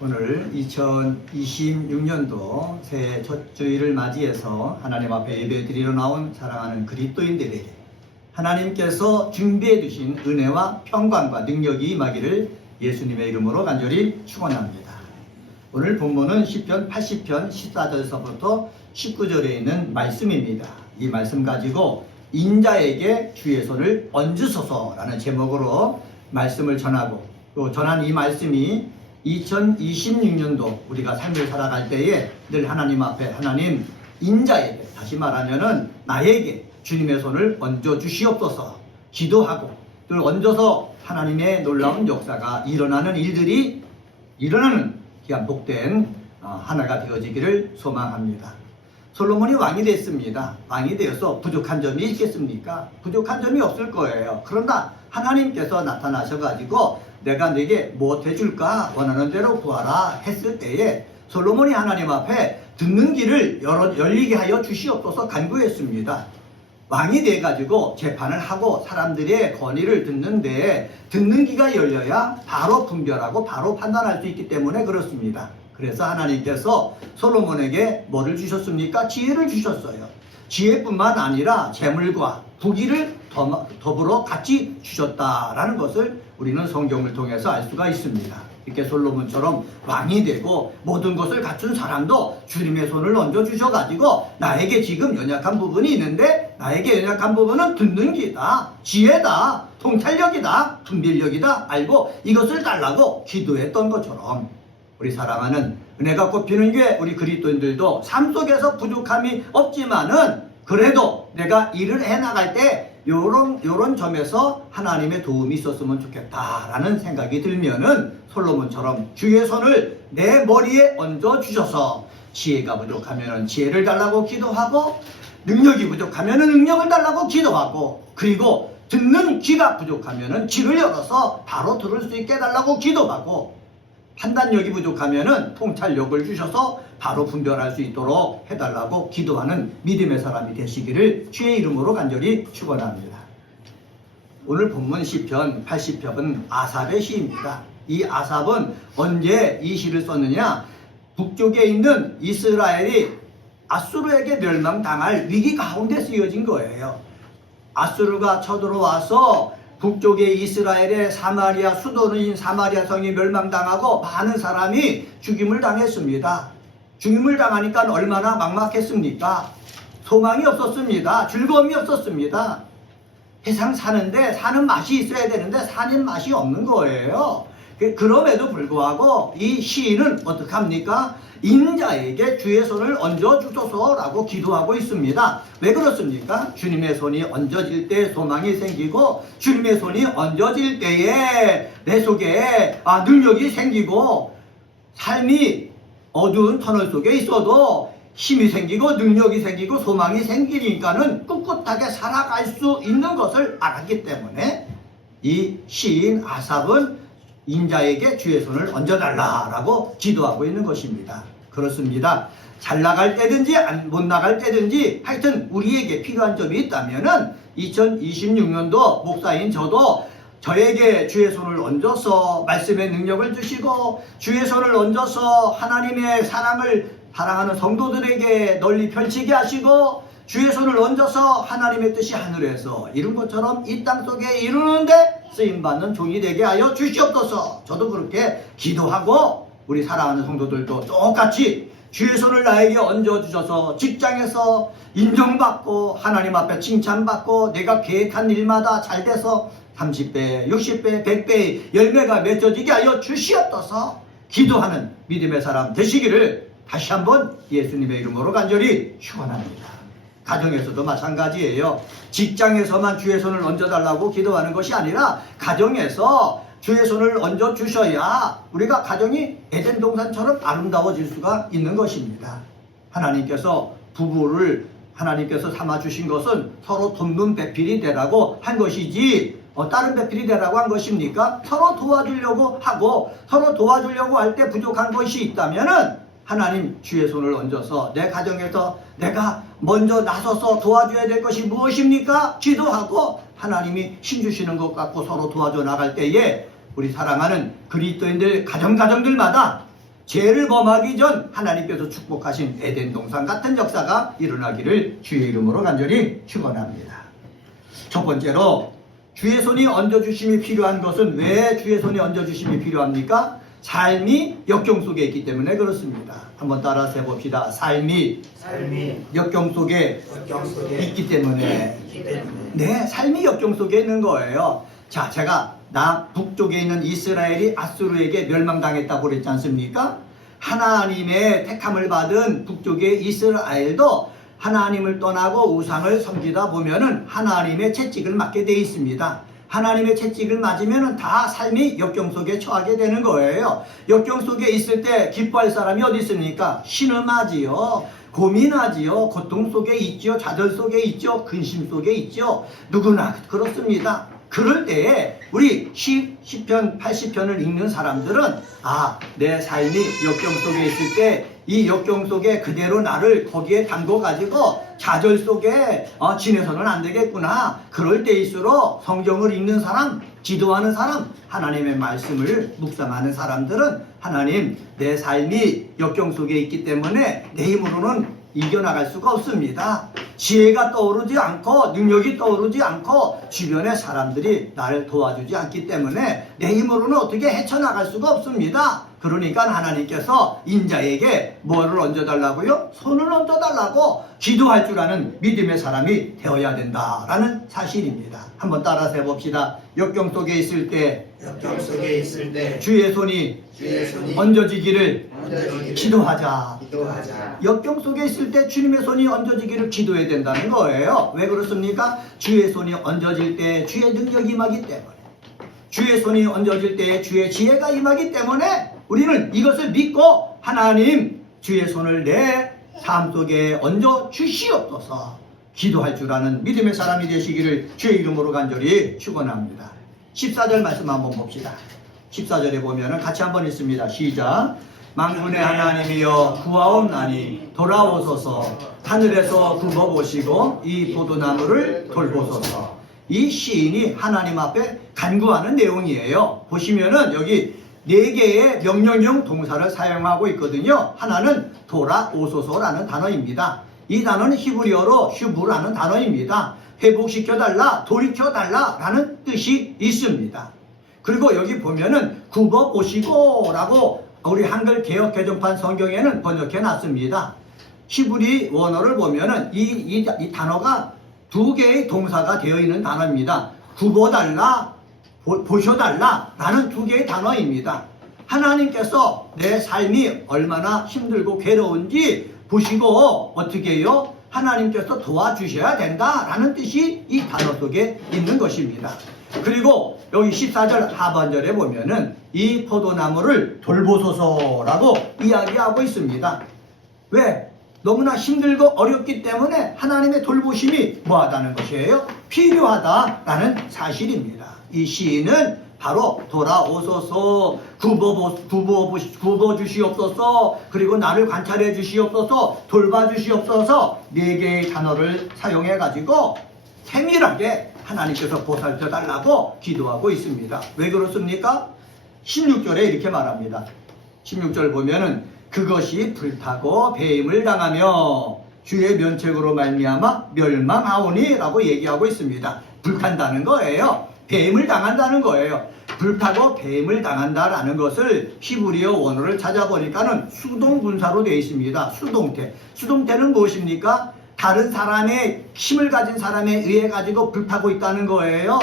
오늘 2026년도 새해 첫 주일을 맞이해서 하나님 앞에 예배드리러 나온 사랑하는 그리스도인들에게 하나님께서 준비해 두신 은혜와 평강과 능력이 임하기를 예수님의 이름으로 간절히 축원합니다. 오늘 본문은 시편 80편 14절에서부터 19절에 있는 말씀입니다. 이 말씀 가지고 인자에게 주의 손을 얹으소서라는 제목으로 말씀을 전하고 또 전한 이 말씀이 2026년도 우리가 삶을 살아갈 때에 늘 하나님 앞에 하나님 인자에게 다시 말하면은 나에게 주님의 손을 얹어 주시옵소서 기도하고 늘 얹어서 하나님의 놀라운 역사가 일어나는 일들이 일어나는 귀한 복된 하나가 되어지기를 소망합니다. 솔로몬이 왕이 됐습니다. 왕이 되어서 부족한 점이 있겠습니까? 부족한 점이 없을 거예요. 그러나 하나님께서 나타나셔가지고 내가 네게 뭐 해줄까 원하는 대로 구하라 했을 때에 솔로몬이 하나님 앞에 듣는 길을 열리게 하여 주시옵소서 간구했습니다. 왕이 돼가지고 재판을 하고 사람들의 건의를 듣는데 듣는 귀가 열려야 바로 분별하고 바로 판단할 수 있기 때문에 그렇습니다. 그래서 하나님께서 솔로몬에게 뭐를 주셨습니까? 지혜를 주셨어요. 지혜뿐만 아니라 재물과 부귀를 더불어 같이 주셨다라는 것을 우리는 성경을 통해서 알 수가 있습니다. 이렇게 솔로몬처럼 왕이 되고 모든 것을 갖춘 사람도 주님의 손을 얹어 주셔가지고 나에게 지금 연약한 부분이 있는데 나에게 연약한 부분은 듣는 귀다, 지혜다, 통찰력이다, 분별력이다 알고 이것을 달라고 기도했던 것처럼 우리 사랑하는 은혜가 꽃피는 교회 우리 그리스도인들도 삶 속에서 부족함이 없지만은 그래도 내가 일을 해나갈 때 요런 점에서 하나님의 도움이 있었으면 좋겠다라는 생각이 들면은 솔로몬처럼 주의 손을 내 머리에 얹어 주셔서 지혜가 부족하면은 지혜를 달라고 기도하고 능력이 부족하면은 능력을 달라고 기도하고 그리고 듣는 귀가 부족하면은 귀를 열어서 바로 들을 수 있게 해달라고 기도하고 판단력이 부족하면은 통찰력을 주셔서 바로 분별할 수 있도록 해달라고 기도하는 믿음의 사람이 되시기를 주의 이름으로 간절히 축원합니다. 오늘 본문 시편 80편은 아삽의 시입니다. 이 아삽은 언제 이 시를 썼느냐? 북쪽에 있는 이스라엘이 아수르에게 멸망당할 위기 가운데 쓰여진 거예요. 아수르가 쳐들어와서 북쪽의 이스라엘의 사마리아 수도인 사마리아 성이 멸망당하고 많은 사람이 죽임을 당했습니다. 죽임을 당하니까 얼마나 막막했습니까? 소망이 없었습니다. 즐거움이 없었습니다. 세상 사는데 사는 맛이 있어야 되는데 사는 맛이 없는 거예요. 그럼에도 불구하고 이 시인은 어떻게 합니까? 인자에게 주의 손을 얹어 주소서라고 기도하고 있습니다. 왜 그렇습니까? 주님의 손이 얹어질 때 소망이 생기고 주님의 손이 얹어질 때에 내 속에 능력이 생기고 삶이 어두운 터널 속에 있어도 힘이 생기고 능력이 생기고 소망이 생기니까는 꿋꿋하게 살아갈 수 있는 것을 알았기 때문에 이 시인 아삽은 인자에게 주의 손을 얹어달라라고 기도하고 있는 것입니다. 그렇습니다. 잘 나갈 때든지 못 나갈 때든지 하여튼 우리에게 필요한 점이 있다면은 2026년도 목사인 저도 저에게 주의 손을 얹어서 말씀의 능력을 주시고 주의 손을 얹어서 하나님의 사랑하는 성도들에게 널리 펼치게 하시고 주의 손을 얹어서 하나님의 뜻이 하늘에서 이룬 것처럼 이 땅 속에 이루는데 쓰임받는 종이 되게 하여 주시옵소서. 저도 그렇게 기도하고 우리 사랑하는 성도들도 똑같이 주의 손을 나에게 얹어주셔서 직장에서 인정받고 하나님 앞에 칭찬받고 내가 계획한 일마다 잘 돼서 30배, 60배, 100배의 열매가 맺어지게 하여 주시옵소서. 기도하는 믿음의 사람 되시기를 다시 한번 예수님의 이름으로 간절히 축원합니다. 가정에서도 마찬가지예요. 직장에서만 주의 손을 얹어달라고 기도하는 것이 아니라 가정에서 주의 손을 얹어 주셔야 우리가 가정이 에덴 동산처럼 아름다워질 수가 있는 것입니다. 하나님께서 부부를 하나님께서 삼아 주신 것은 서로 돕는 배필이 되라고 한 것이지 다른 배필이 되라고 한 것입니까? 서로 도와주려고 하고 서로 도와주려고 할 때 부족한 것이 있다면은 하나님 주의 손을 얹어서 내 가정에서 내가 먼저 나서서 도와줘야 될 것이 무엇입니까? 기도하고 하나님이 힘 주시는 것 같고 서로 도와줘 나갈 때에 우리 사랑하는 그리스도인들 가정들마다 죄를 범하기 전 하나님께서 축복하신 에덴 동산 같은 역사가 일어나기를 주의 이름으로 간절히 축원합니다. 첫 번째로 주의 손이 얹어주심이 필요한 것은 왜 주의 손이 얹어주심이 필요합니까? 삶이 역경 속에 있기 때문에 그렇습니다. 한번 따라서 해봅시다. 삶이 역경 속에 있기 때문에. 네, 삶이 역경 속에 있는 거예요. 자, 제가 북쪽에 있는 이스라엘이 아수르에게 멸망당했다고 그랬지 않습니까? 하나님의 택함을 받은 북쪽의 이스라엘도 하나님을 떠나고 우상을 섬기다 보면은 하나님의 채찍을 맞게 돼 있습니다. 하나님의 채찍을 맞으면은 다 삶이 역경 속에 처하게 되는 거예요. 역경 속에 있을 때 기뻐할 사람이 어디 있습니까? 신음하지요. 고민하지요. 고통 속에 있죠. 좌절 속에 있죠. 근심 속에 있죠. 누구나 그렇습니다. 그럴 때에 우리 시편 80편을 읽는 사람들은 내 삶이 역경 속에 있을 때 이 역경 속에 그대로 나를 거기에 담궈가지고 좌절 속에 지내서는 안 되겠구나. 그럴 때일수록 성경을 읽는 사람, 기도하는 사람, 하나님의 말씀을 묵상하는 사람들은 하나님, 내 삶이 역경 속에 있기 때문에 내 힘으로는 이겨나갈 수가 없습니다. 지혜가 떠오르지 않고 능력이 떠오르지 않고 주변의 사람들이 나를 도와주지 않기 때문에 내 힘으로는 어떻게 헤쳐나갈 수가 없습니다. 그러니까 하나님께서 인자에게 뭐를 얹어달라고요? 손을 얹어달라고 기도할 줄 아는 믿음의 사람이 되어야 된다라는 사실입니다. 한번 따라서 해봅시다. 역경 속에 있을 때 주의 손이 얹어지기를 기도하자. 역경 속에 있을 때 주님의 손이 얹어지기를 기도해야 된다는 거예요. 왜 그렇습니까? 주의 손이 얹어질 때 주의 능력이 임하기 때문에, 주의 손이 얹어질 때 주의 지혜가 임하기 때문에 우리는 이것을 믿고 하나님, 주의 손을 내 삶 속에 얹어 주시옵소서 기도할 줄 아는 믿음의 사람이 되시기를 주의 이름으로 간절히 축원합니다. 14절 말씀 한번 봅시다. 14절에 보면은 같이 한번 읽습니다. 시작. 만군의 하나님이여 구하옵나니 돌아오소서. 하늘에서 굽어보시고 이 포도나무를 돌보소서. 이 시인이 하나님 앞에 간구하는 내용이에요. 보시면은 여기 4개의 명령형 동사를 사용하고 있거든요. 하나는 돌아오소서라는 단어입니다. 이 단어는 히브리어로 슈브라는 단어입니다. 회복시켜달라, 돌이켜달라 라는 뜻이 있습니다. 그리고 여기 보면은 굽어보시고 라고 우리 한글 개역 개정판 성경에는 번역해 놨습니다. 히브리 원어를 보면은 이 단어가 2개의 동사가 되어 있는 단어입니다. 굽어달라, 보셔달라 라는 2개의 단어입니다. 하나님께서 내 삶이 얼마나 힘들고 괴로운지 보시고 어떻게 해요? 하나님께서 도와주셔야 된다라는 뜻이 이 단어 속에 있는 것입니다. 그리고 여기 14절 하반절에 보면은 이 포도나무를 돌보소서라고 이야기하고 있습니다. 왜? 너무나 힘들고 어렵기 때문에 하나님의 돌보심이 뭐하다는 것이에요? 필요하다라는 사실입니다. 이 시인은 바로 돌아오소서, 굽어주시옵소서, 그리고 나를 관찰해 주시옵소서, 돌봐주시옵소서 4개의 단어를 사용해가지고 세밀하게 하나님께서 보살펴 달라고 기도하고 있습니다. 왜 그렇습니까? 16절에 이렇게 말합니다. 16절 보면은 그것이 불타고 배임을 당하며 주의 면책으로 말미암아 멸망하오니 라고 얘기하고 있습니다. 불탄다는 거예요. 배임을 당한다는 거예요. 불타고 배임을 당한다라는 것을 히브리어 원어를 찾아보니까는 수동분사로 되어 있습니다. 수동태. 수동태는 무엇입니까? 다른 사람의 힘을 가진 사람에 의해 가지고 불타고 있다는 거예요.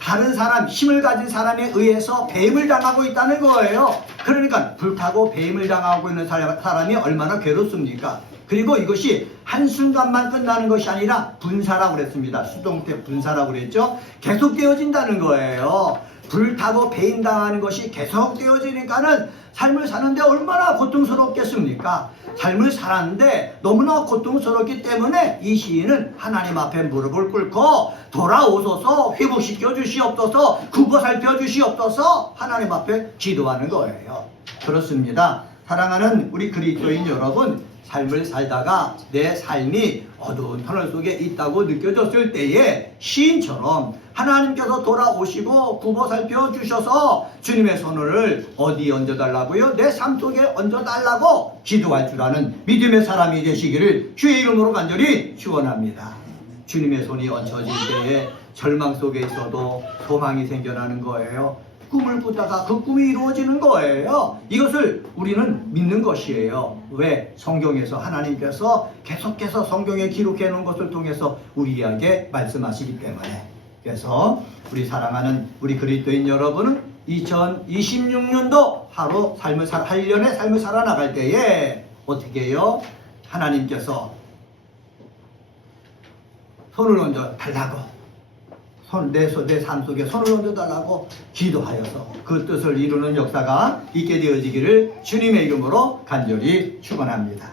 다른 사람, 힘을 가진 사람에 의해서 배임을 당하고 있다는 거예요. 그러니까 불타고 배임을 당하고 있는 사람이 얼마나 괴롭습니까? 그리고 이것이 한순간만 끝나는 것이 아니라 분사라고 그랬습니다. 수동태 분사라고 그랬죠. 계속되어진다는 거예요. 불타고 배임당하는 것이 계속되어지니까는 삶을 사는데 얼마나 고통스럽겠습니까? 삶을 살았는데 너무나 고통스럽기 때문에 이 시인은 하나님 앞에 무릎을 꿇고 돌아오소서, 회복시켜 주시옵소서, 굽어 살펴 주시옵소서 하나님 앞에 기도하는 거예요. 그렇습니다. 사랑하는 우리 그리스도인 여러분, 삶을 살다가 내 삶이 어두운 터널 속에 있다고 느껴졌을 때에 시인처럼 하나님께서 돌아오시고 굽어 살펴 주셔서 주님의 손을 어디에 얹어달라고요? 내 삶 속에 얹어달라고 기도할 줄 아는 믿음의 사람이 되시기를 주의 이름으로 간절히 축원합니다. 주님의 손이 얹혀질 때에 절망 속에 있어도 소망이 생겨나는 거예요. 꿈을 꾸다가 그 꿈이 이루어지는 거예요. 이것을 우리는 믿는 것이에요. 왜? 성경에서 하나님께서 계속해서 성경에 기록해 놓은 것을 통해서 우리에게 말씀하시기 때문에. 그래서 우리 사랑하는 우리 그리스도인 여러분은 2026년도 하루 삶을 1년의 삶을 살아나갈 때에 어떻게 해요? 하나님께서 손을 얹어 달라고 내 삶 속에 손을 얹어달라고 기도하여서 그 뜻을 이루는 역사가 있게 되어지기를 주님의 이름으로 간절히 축원합니다.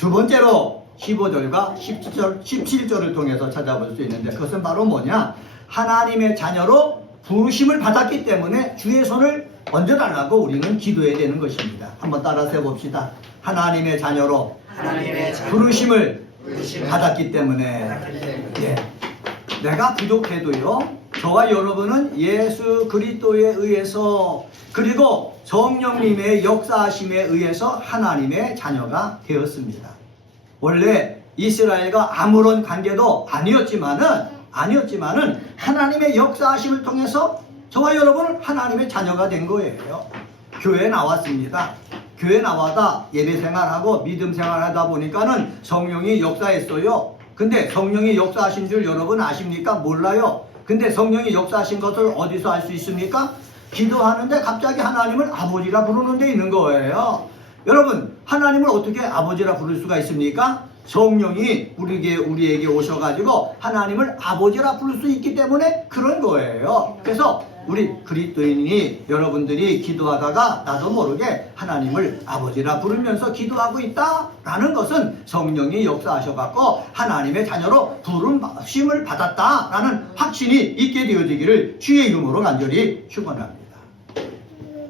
두 번째로 15절과 17절을 통해서 찾아볼 수 있는데 그것은 바로 뭐냐? 하나님의 자녀로 부르심을 받았기 때문에 주의 손을 얹어달라고 우리는 기도해야 되는 것입니다. 한번 따라서 해봅시다. 하나님의 자녀로 부르심을 받았기 때문에 예. 내가 부족해도요, 저와 여러분은 예수 그리스도에 의해서 그리고 성령님의 역사하심에 의해서 하나님의 자녀가 되었습니다. 원래 이스라엘과 아무런 관계도 아니었지만은 하나님의 역사하심을 통해서 저와 여러분은 하나님의 자녀가 된 거예요. 교회에 나왔습니다. 교회 나와다 예배 생활하고 믿음 생활하다 보니까는 성령이 역사했어요. 근데 성령이 역사하신 줄 여러분 아십니까? 몰라요. 근데 성령이 역사하신 것을 어디서 알 수 있습니까? 기도하는데 갑자기 하나님을 아버지라 부르는 데 있는 거예요. 여러분, 하나님을 어떻게 아버지라 부를 수가 있습니까? 성령이 우리에게 오셔가지고 하나님을 아버지라 부를 수 있기 때문에 그런 거예요. 그래서 우리 그리스도인이 여러분들이 기도하다가 나도 모르게 하나님을 아버지라 부르면서 기도하고 있다라는 것은 성령이 역사하셔갖고 하나님의 자녀로 부름심을 받았다라는 확신이 있게 되어지기를 주의 이름으로 간절히 축원합니다.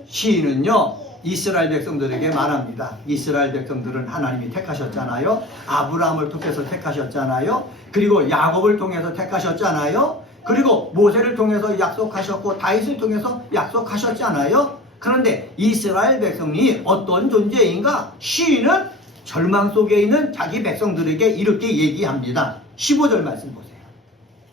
시인은요, 이스라엘 백성들에게 말합니다. 이스라엘 백성들은 하나님이 택하셨잖아요. 아브라함을 통해서 택하셨잖아요. 그리고 야곱을 통해서 택하셨잖아요. 그리고 모세를 통해서 약속하셨고 다윗을 통해서 약속하셨잖아요. 그런데 이스라엘 백성이 어떤 존재인가? 시인은 절망 속에 있는 자기 백성들에게 이렇게 얘기합니다. 15절 말씀 보세요.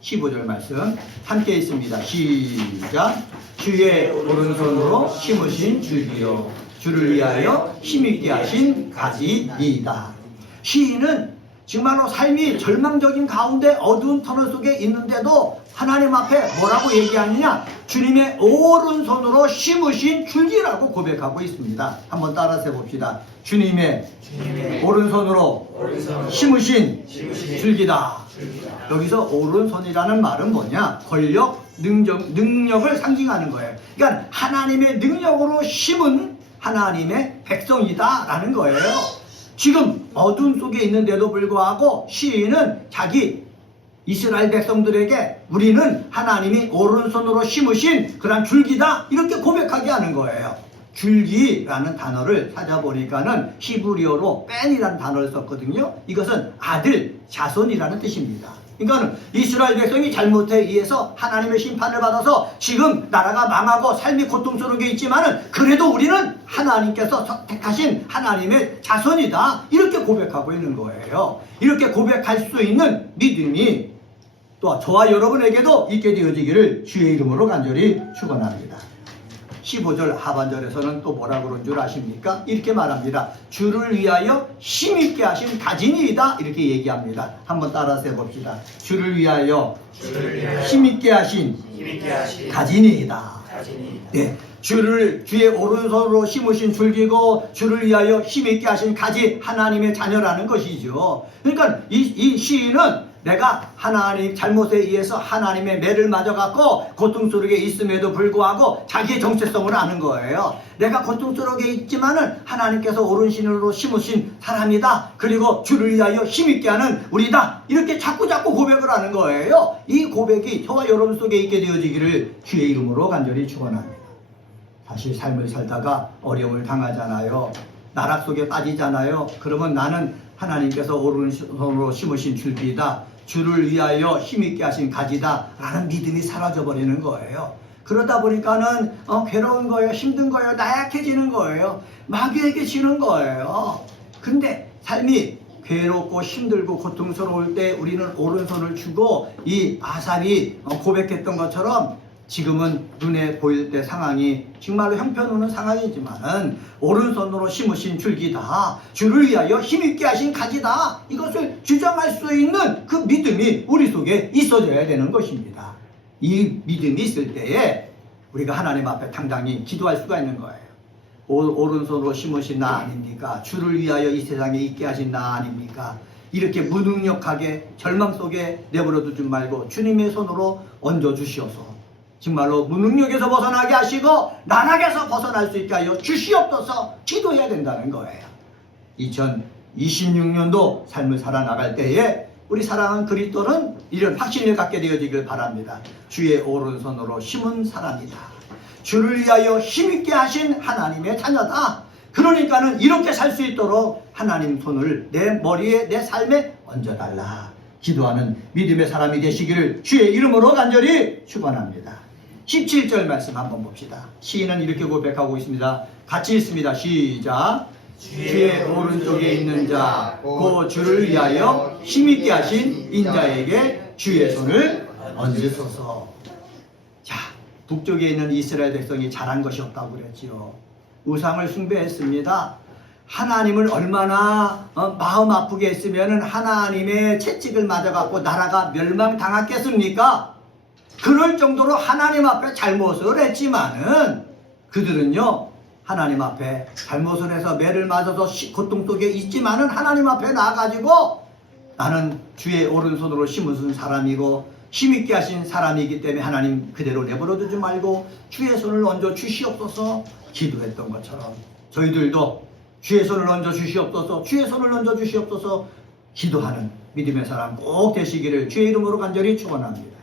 15절 말씀 함께 있습니다. 시작. 주의 오른손으로 심으신 줄기요 주를 위하여 힘있게 하신 가지이다. 시인은 정말로 삶이 절망적인 가운데 어두운 터널 속에 있는데도 하나님 앞에 뭐라고 얘기하느냐? 주님의 오른손으로 심으신 줄기라고 고백하고 있습니다. 한번 따라서 해봅시다. 주님의 오른손으로 심으신 줄기다. 여기서 오른손이라는 말은 뭐냐? 권력, 능력을 상징하는 거예요. 그러니까 하나님의 능력으로 심은 하나님의 백성이다 라는 거예요. 지금 어둠 속에 있는데도 불구하고 시인은 자기 이스라엘 백성들에게 우리는 하나님이 오른손으로 심으신 그런 줄기다 이렇게 고백하게 하는 거예요. 줄기라는 단어를 찾아보니까는 히브리어로 뺀이라는 단어를 썼거든요. 이것은 아들, 자손이라는 뜻입니다. 그러니까 이스라엘 백성이 잘못에 의해서 하나님의 심판을 받아서 지금 나라가 망하고 삶이 고통스러운 게 있지만은 그래도 우리는 하나님께서 택하신 하나님의 자손이다 이렇게 고백하고 있는 거예요. 이렇게 고백할 수 있는 믿음이 또 저와 여러분에게도 있게 되어지기를 주의 이름으로 간절히 축원합니다. 15절 하반절에서는 또 뭐라 그런 줄 아십니까? 이렇게 말합니다. 주를 위하여 힘있게 하신 가진이이다 이렇게 얘기합니다. 한번 따라서 해봅시다. 주를 위하여 힘있게 하신 가진이이다. 네, 주의 오른손으로 심으신 줄기고 주를 위하여 힘있게 하신 가지 하나님의 자녀라는 것이죠. 그러니까 이 시인은 내가 하나님 잘못에 의해서 하나님의 매를 맞아갖고 고통스럽게 있음에도 불구하고 자기의 정체성을 아는 거예요. 내가 고통스럽게 있지만은 하나님께서 오른손으로 심으신 사람이다. 그리고 주를 위하여 힘있게 하는 우리다. 이렇게 자꾸 고백을 하는 거예요. 이 고백이 저와 여러분 속에 있게 되어지기를 주의 이름으로 간절히 축원합니다. 사실 삶을 살다가 어려움을 당하잖아요. 나락 속에 빠지잖아요. 그러면 나는 하나님께서 오른손으로 심으신 줄기다, 주를 위하여 힘있게 하신 가지다 라는 믿음이 사라져버리는 거예요. 그러다 보니까는 괴로운 거예요. 힘든 거예요. 나약해지는 거예요. 마귀에게 지는 거예요. 근데 삶이 괴롭고 힘들고 고통스러울 때 우리는 오른손을 주고, 이 아삽이 고백했던 것처럼 지금은 눈에 보일 때 상황이 정말로 형편없는 상황이지만은 오른손으로 심으신 줄기다, 주를 위하여 힘있게 하신 가지다, 이것을 주장할 수 있는 그 믿음이 우리 속에 있어져야 되는 것입니다. 이 믿음이 있을 때에 우리가 하나님 앞에 당당히 기도할 수가 있는 거예요. 오른손으로 심으신 나 아닙니까? 주를 위하여 이 세상에 있게 하신 나 아닙니까? 이렇게 무능력하게 절망 속에 내버려 두지 말고 주님의 손으로 얹어 주시어서 정말로 무능력에서 벗어나게 하시고 나락에서 벗어날 수 있게 하여 주시옵소서 기도해야 된다는 거예요. 2026년도 삶을 살아나갈 때에 우리 사랑하는 그리스도는 이런 확신을 갖게 되어지길 바랍니다. 주의 오른손으로 심은 사람이다. 주를 위하여 힘있게 하신 하나님의 자녀다. 그러니까는 이렇게 살 수 있도록 하나님 손을 내 머리에, 내 삶에 얹어달라. 기도하는 믿음의 사람이 되시기를 주의 이름으로 간절히 축원합니다. 17절 말씀 한번 봅시다. 시인은 이렇게 고백하고 있습니다. 같이 읽습니다. 시작. 주의 오른쪽에 있는 자, 그 주를 위하여 힘있게 하신 인자에게 주의 손을 얹으소서. 자, 북쪽에 있는 이스라엘 백성이 잘한 것이 없다고 그랬지요. 우상을 숭배했습니다. 하나님을 얼마나 마음 아프게 했으면 하나님의 채찍을 맞아갖고 나라가 멸망당했겠습니까? 그럴 정도로 하나님 앞에 잘못을 했지만은 그들은요, 하나님 앞에 잘못을 해서 매를 맞아서 고통 속에 있지만은 하나님 앞에 나아가지고 나는 주의 오른손으로 심은 사람이고 힘있게 하신 사람이기 때문에 하나님 그대로 내버려 두지 말고 주의 손을 얹어 주시옵소서 기도했던 것처럼 저희들도 주의 손을 얹어 주시옵소서, 주의 손을 얹어 주시옵소서 기도하는 믿음의 사람 꼭 되시기를 주의 이름으로 간절히 축원합니다.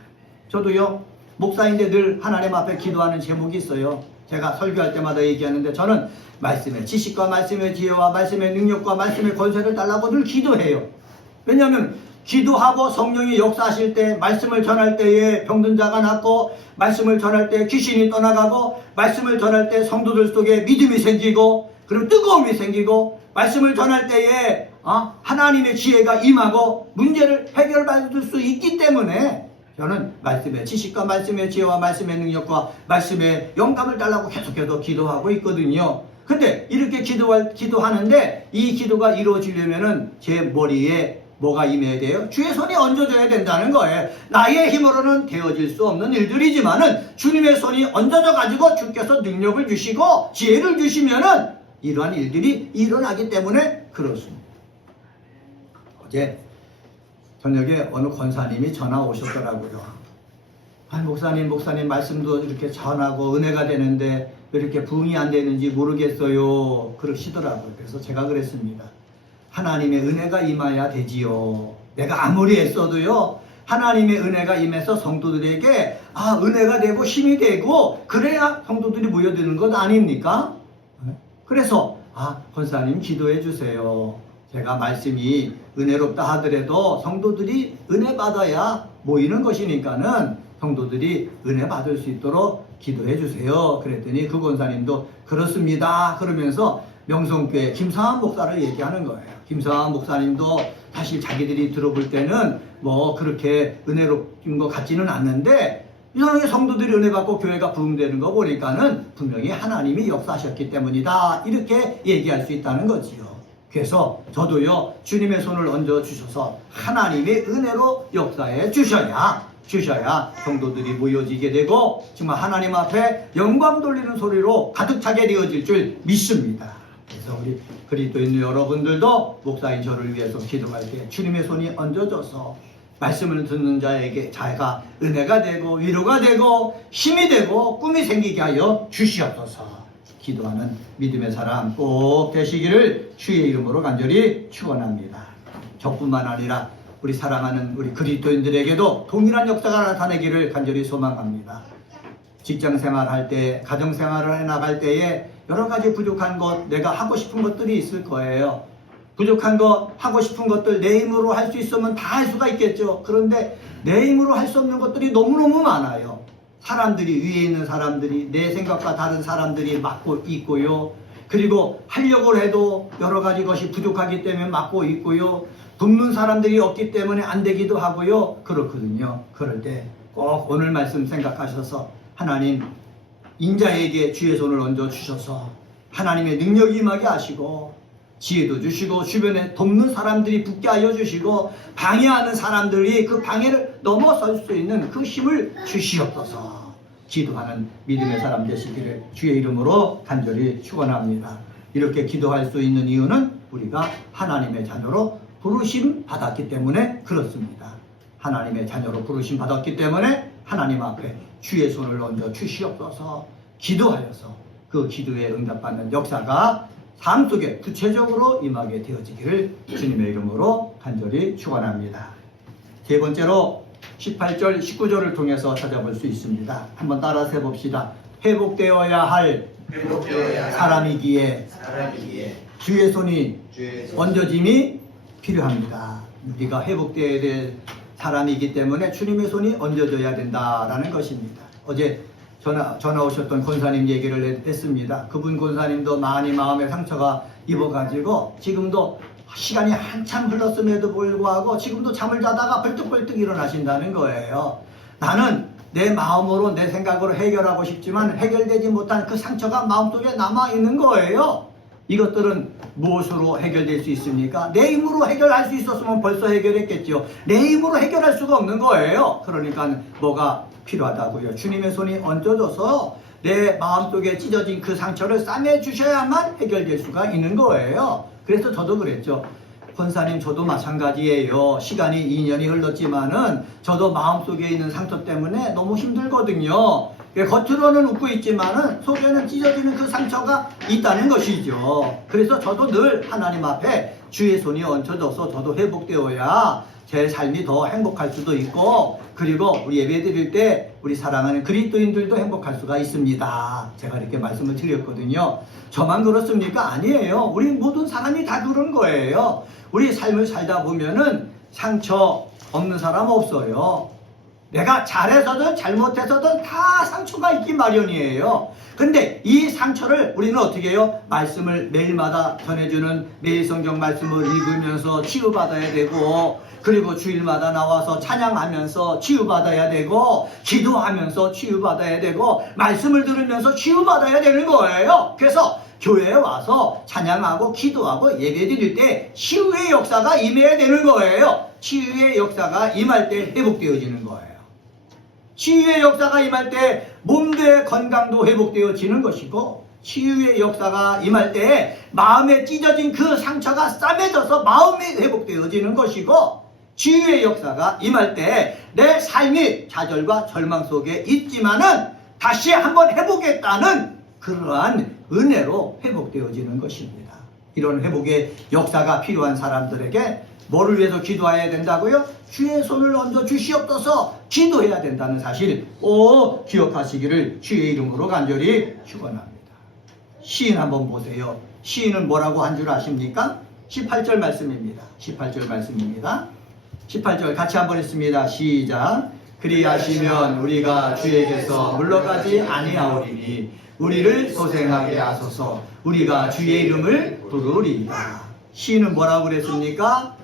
저도요, 목사인데 늘 하나님 앞에 기도하는 제목이 있어요. 제가 설교할 때마다 얘기하는데 저는 말씀의 지식과 말씀의 지혜와 말씀의 능력과 말씀의 권세를 달라고 늘 기도해요. 왜냐하면 기도하고 성령이 역사하실 때, 말씀을 전할 때에 병든 자가 낫고, 말씀을 전할 때 귀신이 떠나가고, 말씀을 전할 때 성도들 속에 믿음이 생기고, 그리고 뜨거움이 생기고, 말씀을 전할 때에 하나님의 지혜가 임하고 문제를 해결받을 수 있기 때문에 저는 말씀의 지식과 말씀의 지혜와 말씀의 능력과 말씀의 영감을 달라고 계속해서 기도하고 있거든요. 근데 이렇게 기도하는데 이 기도가 이루어지려면은 제 머리에 뭐가 임해야 돼요? 주의 손이 얹어져야 된다는 거예요. 나의 힘으로는 되어질 수 없는 일들이지만은 주님의 손이 얹어져 가지고 주께서 능력을 주시고 지혜를 주시면은 이러한 일들이 일어나기 때문에 그렇습니다. 어제 저녁에 어느 권사님이 전화 오셨더라고요. 목사님 말씀도 이렇게 전하고 은혜가 되는데 왜 이렇게 부응이 안 되는지 모르겠어요. 그러시더라고요. 그래서 제가 그랬습니다. 하나님의 은혜가 임해야 되지요. 내가 아무리 애써도요, 하나님의 은혜가 임해서 성도들에게 은혜가 되고 힘이 되고 그래야 성도들이 모여드는 것 아닙니까? 그래서 권사님 기도해 주세요. 제가 말씀이 은혜롭다 하더라도 성도들이 은혜 받아야 모이는 것이니까는 성도들이 은혜 받을 수 있도록 기도해 주세요. 그랬더니 그 권사님도 그렇습니다 그러면서 명성교회 김상환 목사를 얘기하는 거예요. 김상환 목사님도 사실 자기들이 들어볼 때는 뭐 그렇게 은혜롭은 것 같지는 않는데 이상하게 성도들이 은혜 받고 교회가 부흥되는 거 보니까는 분명히 하나님이 역사하셨기 때문이다, 이렇게 얘기할 수 있다는 거지요. 그래서 저도요, 주님의 손을 얹어 주셔서 하나님의 은혜로 역사해 주셔야 성도들이 모여지게 되고 정말 하나님 앞에 영광 돌리는 소리로 가득 차게 되어질 줄 믿습니다. 그래서 우리 그리스도인 여러분들도 목사인 저를 위해서 기도할 때 주님의 손이 얹어져서 말씀을 듣는 자가 은혜가 되고 위로가 되고 힘이 되고 꿈이 생기게 하여 주시옵소서. 기도하는 믿음의 사람 꼭 되시기를 주의 이름으로 간절히 축원합니다. 저뿐만 아니라 우리 사랑하는 우리 그리스도인들에게도 동일한 역사가 나타나기를 간절히 소망합니다. 직장 생활할 때, 가정 생활을 해 나갈 때에 여러 가지 부족한 것, 내가 하고 싶은 것들이 있을 거예요. 부족한 것, 하고 싶은 것들 내 힘으로 할 수 있으면 다 할 수가 있겠죠. 그런데 내 힘으로 할 수 없는 것들이 너무너무 많아요. 사람들이, 위에 있는 사람들이, 내 생각과 다른 사람들이 막고 있고요. 그리고 하려고 해도 여러 가지 것이 부족하기 때문에 막고 있고요. 돕는 사람들이 없기 때문에 안 되기도 하고요. 그렇거든요. 그럴 때 꼭 오늘 말씀 생각하셔서 하나님, 인자에게 주의 손을 얹어 주셔서 하나님의 능력이 임하게 하시고 지혜도 주시고 주변에 돕는 사람들이 붙게 하여 주시고 방해하는 사람들이 그 방해를 넘어설 수 있는 그 힘을 주시옵소서. 기도하는 믿음의 사람 되시기를 주의 이름으로 간절히 축원합니다. 이렇게 기도할 수 있는 이유는 우리가 하나님의 자녀로 부르심 받았기 때문에 그렇습니다. 하나님의 자녀로 부르심 받았기 때문에 하나님 앞에 주의 손을 얹어 주시옵소서. 기도하여서 그 기도에 응답받는 역사가 삶 속에 구체적으로 임하게 되어지기를 주님의 이름으로 간절히 축원합니다. 세 번째로 18절, 19절을 통해서 찾아볼 수 있습니다. 한번 따라서 해봅시다. 회복되어야 할 사람이기에 주의 손이 얹어짐이 필요합니다. 우리가 회복되어야 될 사람이기 때문에 주님의 손이 얹어져야 된다라는 것입니다. 어제 전화 오셨던 권사님 얘기를 했습니다. 그분 권사님도 많이 마음의 상처가 입어가지고 지금도 시간이 한참 흘렀음에도 불구하고 지금도 잠을 자다가 벌떡벌떡 일어나신다는 거예요. 나는 내 마음으로 내 생각으로 해결하고 싶지만 해결되지 못한 그 상처가 마음속에 남아있는 거예요. 이것들은 무엇으로 해결될 수 있습니까? 내 힘으로 해결할 수 있었으면 벌써 해결했겠죠. 내 힘으로 해결할 수가 없는 거예요. 그러니까 뭐가 필요하다고요? 주님의 손이 얹어져서 내 마음속에 찢어진 그 상처를 싸매주셔야만 해결될 수가 있는 거예요. 그래서 저도 그랬죠. 권사님, 저도 마찬가지예요. 시간이 2년이 흘렀지만은 저도 마음속에 있는 상처 때문에 너무 힘들거든요. 겉으로는 웃고 있지만은 속에는 찢어지는 그 상처가 있다는 것이죠. 그래서 저도 늘 하나님 앞에 주의 손이 얹혀져서 저도 회복되어야 제 삶이 더 행복할 수도 있고, 그리고 우리 예배 드릴 때 우리 사랑하는 그리스도인들도 행복할 수가 있습니다. 제가 이렇게 말씀을 드렸거든요. 저만 그렇습니까? 아니에요. 우리 모든 사람이 다 그런 거예요. 우리 삶을 살다 보면은 상처 없는 사람 없어요. 내가 잘해서든 잘못해서든 다 상처가 있기 마련이에요. 근데 이 상처를 우리는 어떻게 해요? 말씀을 매일마다 전해주는 매일 성경 말씀을 읽으면서 치유받아야 되고, 그리고 주일마다 나와서 찬양하면서 치유받아야 되고, 기도하면서 치유받아야 되고, 말씀을 들으면서 치유받아야 되는 거예요. 그래서 교회에 와서 찬양하고 기도하고 예배드릴 때 치유의 역사가 임해야 되는 거예요. 치유의 역사가 임할 때 회복되어지는 거예요. 치유의 역사가 임할 때 몸의 건강도 회복되어지는 것이고, 치유의 역사가 임할 때 마음에 찢어진 그 상처가 싸매져서 마음이 회복되어지는 것이고, 치유의 역사가 임할 때 내 삶이 좌절과 절망 속에 있지만은 다시 한번 해보겠다는 그러한 은혜로 회복되어지는 것입니다. 이런 회복의 역사가 필요한 사람들에게 뭐를 위해서 기도해야 된다고요? 주의 손을 얹어 주시옵소서 기도해야 된다는 사실 꼭 기억하시기를 주의 이름으로 간절히 축원합니다. 시인 한번 보세요. 시인은 뭐라고 한 줄 아십니까? 18절 말씀입니다. 18절 말씀입니다. 18절 같이 한번 읽습니다. 시작. 그리하시면 우리가 주에게서 물러가지 아니하오리니 우리를 소생하게 하소서. 우리가 주의 이름을 부르리이다. 시인은 뭐라고 그랬습니까?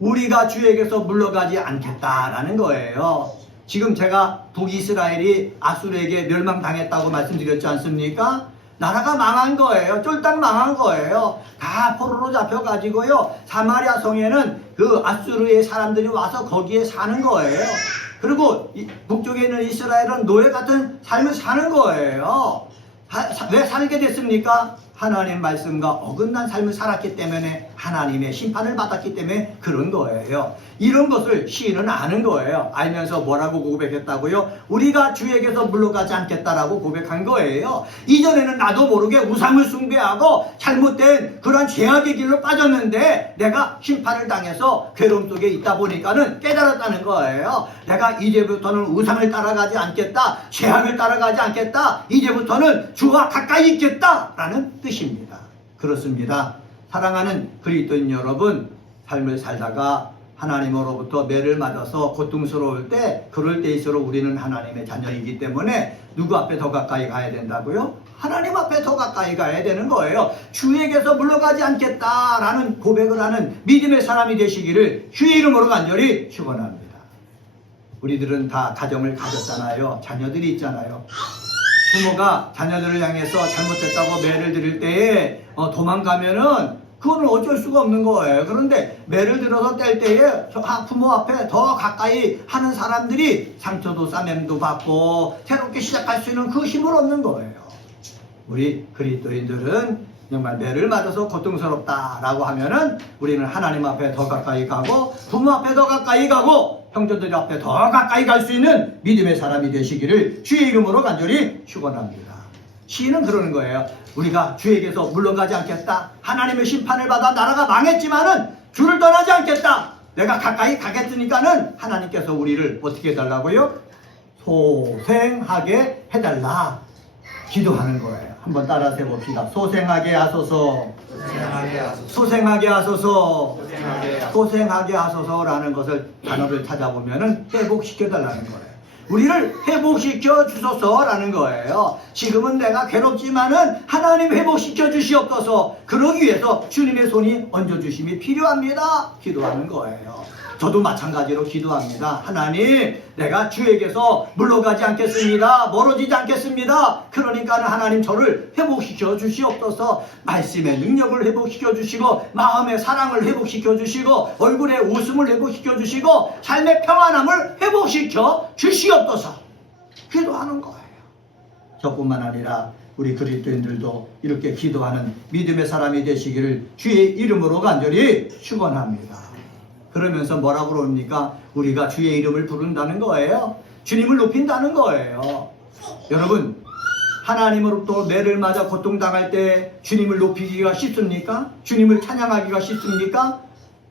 우리가 주에게서 물러가지 않겠다라는 거예요. 지금 제가 북이스라엘이 아수르에게 멸망당했다고 말씀드렸지 않습니까? 나라가 망한 거예요. 쫄딱 망한 거예요. 다 포로로 잡혀가지고요. 사마리아 성에는 그 아수르의 사람들이 와서 거기에 사는 거예요. 그리고 북쪽에 있는 이스라엘은 노예 같은 삶을 사는 거예요. 왜 살게 됐습니까? 하나님 말씀과 어긋난 삶을 살았기 때문에 하나님의 심판을 받았기 때문에 그런 거예요. 이런 것을 시인은 아는 거예요. 알면서 뭐라고 고백했다고요? 우리가 주에게서 물러가지 않겠다라고 고백한 거예요. 이전에는 나도 모르게 우상을 숭배하고 잘못된 그런 죄악의 길로 빠졌는데 내가 심판을 당해서 괴로움 속에 있다 보니까는 깨달았다는 거예요. 내가 이제부터는 우상을 따라가지 않겠다, 죄악을 따라가지 않겠다, 이제부터는 주와 가까이 있겠다라는 뜻입니다. 그렇습니다. 사랑하는 그리스도인 여러분, 삶을 살다가 하나님으로부터 매를 맞아서 고통스러울 때, 그럴 때일수록 우리는 하나님의 자녀이기 때문에 누구 앞에 더 가까이 가야 된다고요? 하나님 앞에 더 가까이 가야 되는 거예요. 주에게서 물러가지 않겠다라는 고백을 하는 믿음의 사람이 되시기를 주의 이름으로 간절히 축원합니다. 우리들은 다 가정을 가졌잖아요. 자녀들이 있잖아요. 부모가 자녀들을 향해서 잘못했다고 매를 들을 때에 도망가면은 그거는 어쩔 수가 없는 거예요. 그런데 매를 들어서 뗄 때에 부모 앞에 더 가까이 하는 사람들이 상처도 싸매도 받고 새롭게 시작할 수 있는 그 힘을 얻는 거예요. 우리 그리스도인들은 정말 매를 맞아서 고통스럽다라고 하면은 우리는 하나님 앞에 더 가까이 가고 부모 앞에 더 가까이 가고 형제들 앞에 더 가까이 갈 수 있는 믿음의 사람이 되시기를 주의 이름으로 간절히 축원합니다. 시인은 그러는 거예요. 우리가 주에게서 물러가지 않겠다. 하나님의 심판을 받아 나라가 망했지만은 주를 떠나지 않겠다. 내가 가까이 가겠으니까는 하나님께서 우리를 어떻게 해달라고요? 소생하게 해달라. 기도하는 거예요. 한번 따라서 해봅시다. 소생하게 하소서. 소생하게 하소서. 소생하게 하소서라는 것을 단어를 찾아보면은 회복시켜달라는 거예요. 우리를 회복시켜 주소서라는 거예요. 지금은 내가 괴롭지만은 하나님 회복시켜 주시옵소서. 그러기 위해서 주님의 손이 얹어주심이 필요합니다. 기도하는 거예요. 저도 마찬가지로 기도합니다. 하나님, 내가 주에게서 물러가지 않겠습니다. 멀어지지 않겠습니다. 그러니까 하나님 저를 회복시켜 주시옵소서. 말씀의 능력을 회복시켜 주시고 마음의 사랑을 회복시켜 주시고 얼굴의 웃음을 회복시켜 주시고 삶의 평안함을 회복시켜 주시옵소서. 기도하는 거예요. 저뿐만 아니라 우리 그리스도인들도 이렇게 기도하는 믿음의 사람이 되시기를 주의 이름으로 간절히 축원합니다. 그러면서 뭐라고 그럽니까? 우리가 주의 이름을 부른다는 거예요. 주님을 높인다는 거예요. 여러분, 하나님으로부터 매를 맞아 고통당할 때 주님을 높이기가 쉽습니까? 주님을 찬양하기가 쉽습니까?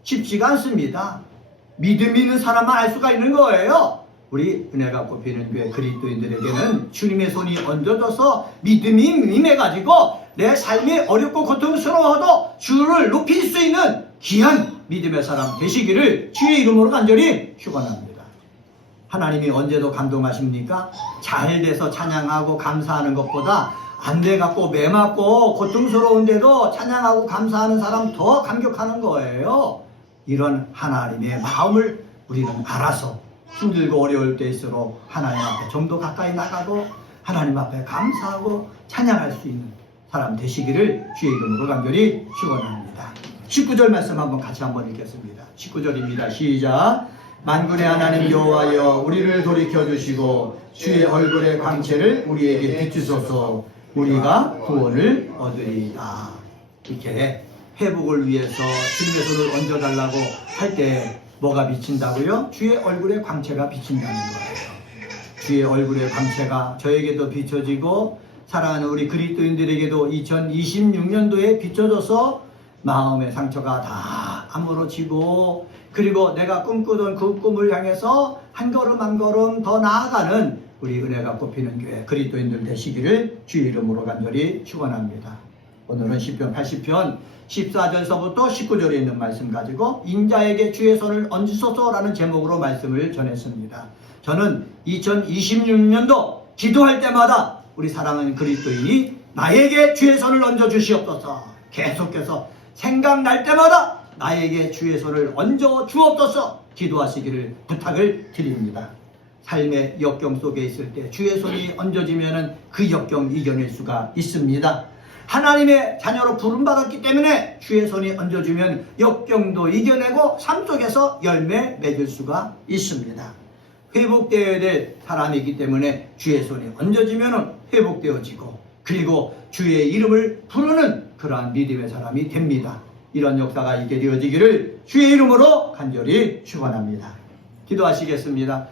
쉽지가 않습니다. 믿음 있는 사람만 알 수가 있는 거예요. 우리 은혜가 꼽히는 교회 그리스도인들에게는 주님의 손이 얹어져서 믿음이 임해가지고 내 삶이 어렵고 고통스러워도 주를 높일 수 있는 귀한 믿음의 사람 되시기를 주의 이름으로 간절히 축원합니다. 하나님이 언제도 감동하십니까? 잘 돼서 찬양하고 감사하는 것보다 안 돼갖고 매맞고 고통스러운데도 찬양하고 감사하는 사람 더 감격하는 거예요. 이런 하나님의 마음을 우리는 알아서 힘들고 어려울 때일수록 하나님 앞에 좀 더 가까이 나가고 하나님 앞에 감사하고 찬양할 수 있는 사람 되시기를 주의 이름으로 간절히 축원합니다. 19절 말씀 같이 한번 읽겠습니다. 19절입니다. 시작. 만군의 하나님 여호와여, 우리를 돌이켜 주시고 주의 얼굴의 광채를 우리에게 비추소서. 우리가 구원을 얻으리이다. 이렇게 회복을 위해서 주님의 손을 얹어달라고 할 때 뭐가 비친다고요? 주의 얼굴의 광채가 비친다는 거예요. 주의 얼굴의 광채가 저에게도 비춰지고 사랑하는 우리 그리스도인들에게도 2026년도에 비춰져서 마음의 상처가 다 아물어지고 그리고 내가 꿈꾸던 그 꿈을 향해서 한 걸음 한 걸음 더 나아가는 우리 은혜가 꼽히는 교회 그리스도인들 되시기를 주의 이름으로 간절히 축원합니다. 오늘은 시편 80편 14절서부터 19절에 있는 말씀 가지고 인자에게 주의 손을 얹으소서라는 제목으로 말씀을 전했습니다. 저는 2026년도 기도할 때마다 우리 사랑하는 그리스도인이 나에게 주의 손을 얹어 주시옵소서. 계속해서 생각날 때마다 나에게 주의 손을 얹어 주옵소서 기도하시기를 부탁을 드립니다. 삶의 역경 속에 있을 때 주의 손이 얹어지면 그 역경 이겨낼 수가 있습니다. 하나님의 자녀로 부름받았기 때문에 주의 손이 얹어주면 역경도 이겨내고 삶 속에서 열매 맺을 수가 있습니다. 회복되어야 될 사람이기 때문에 주의 손이 얹어지면 회복되어지고 그리고 주의 이름을 부르는 그러한 믿음의 사람이 됩니다. 이런 역사가 있게 되어지기를 주의 이름으로 간절히 축원합니다. 기도하시겠습니다.